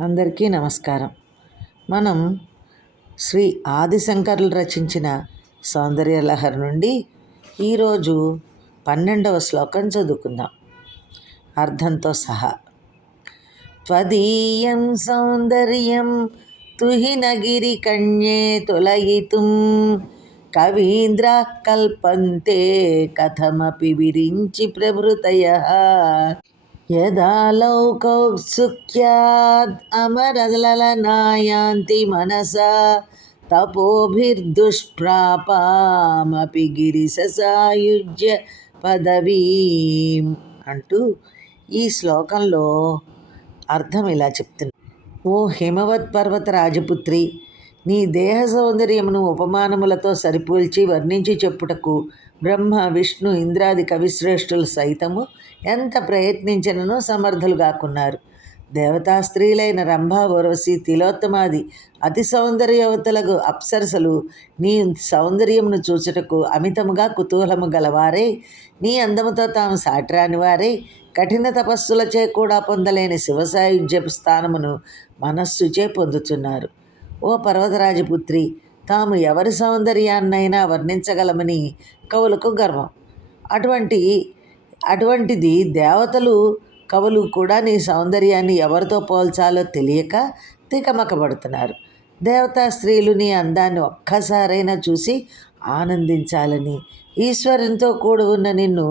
అందరికీ నమస్కారం. మనం శ్రీ ఆదిశంకర్లు రచించిన సౌందర్యలహరి నుండి ఈరోజు పన్నెండవ శ్లోకం చదువుకుందాం. అర్థంతో సహా. త్వదీయం సౌందర్యం తుహినగిరి కణ్యే తొలయితుం కవీంద్ర కల్పంతే కథమపి విరించి ప్రభృతయ యదా మనస తపోభిర్దుష్ప్రాపామపి గిరిససాయుజ్య పదవీం అంటూ ఈ శ్లోకంలో అర్థం ఇలా చెప్తుంది ఓ హిమవత్ పర్వత రాజపుత్రి నీ దేహ సౌందర్యమును ఉపమానములతో సరిపోల్చి వర్ణించి చెప్పుటకు బ్రహ్మ విష్ణు ఇంద్రాది కవిశ్రేష్ఠులు సైతము ఎంత ప్రయత్నించినను సమర్థులు కాకున్నారు. దేవతా స్త్రీలైన రంభా ఓరవసి తిలోత్తమాది అతి సౌందర్యవతలకు అప్సరసలు నీ సౌందర్యమును చూచుటకు అమితముగా కుతూహలము గలవారే. నీ అందముతో తాము సాటిరాని వారే. కఠిన తపస్సులచే కూడా పొందలేని శివసాయుజ్య స్థానమును మనస్సుచే పొందుతున్నారు ఓ పర్వతరాజపుత్రి తాము ఎవరి సౌందర్యాన్నైనా వర్ణించగలమని కవులకు గర్వం. అటువంటి అటువంటిది దేవతలు కవులు కూడా నీ సౌందర్యాన్ని ఎవరితో పోల్చాలో తెలియక తికమకబడుతున్నారు. దేవతా స్త్రీలు నీ అందాన్ని ఒక్కసారైనా చూసి ఆనందించాలని ఈశ్వరునితో కూడి ఉన్న నిన్ను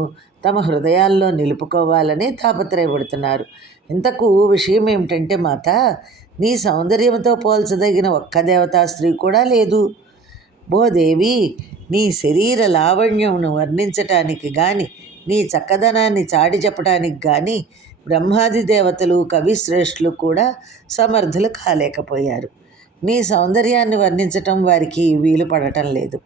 తమ హృదయాల్లో నిలుపుకోవాలని తాపత్రయపడుతున్నారు. ఇంతకు విషయం ఏమిటంటే మాత నీ సౌందర్యంతో పోల్చదగిన ఒక్క దేవతా స్త్రీ కూడా లేదు. భోదేవి నీ శరీర లావణ్యమును వర్ణించటానికి కానీ నీ చక్కదనాన్ని చాటి చెప్పడానికి కానీ బ్రహ్మాది దేవతలు కవిశ్రేష్ఠులు కూడా సమర్థులు కాలేకపోయారు. నీ సౌందర్యాన్ని వర్ణించటం వారికి వీలు పడటం లేదు.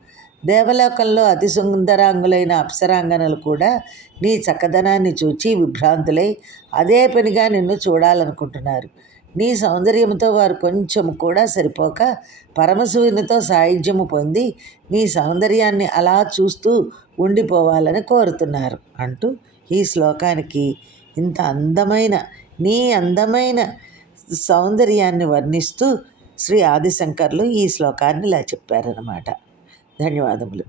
దేవలోకంలో అతి సుందరాంగులైన అప్సరాంగనలు కూడా నీ చక్కదనాన్ని చూచి విభ్రాంతులై అదే పనిగా నిన్ను చూడాలనుకుంటున్నారు. నీ సౌందర్యంతో వారు కొంచెం కూడా సరిపోక పరమశివునితో సాయుధ్యము పొంది నీ సౌందర్యాన్ని అలా చూస్తూ ఉండిపోవాలని కోరుతున్నారు అంటూ ఈ శ్లోకానికి ఇంత అందమైన నీ అందమైన సౌందర్యాన్ని వర్ణిస్తూ శ్రీ ఆదిశంకర్లు ఈ శ్లోకాన్ని ఇలా చెప్పారన్నమాట. ధన్యవాదములు.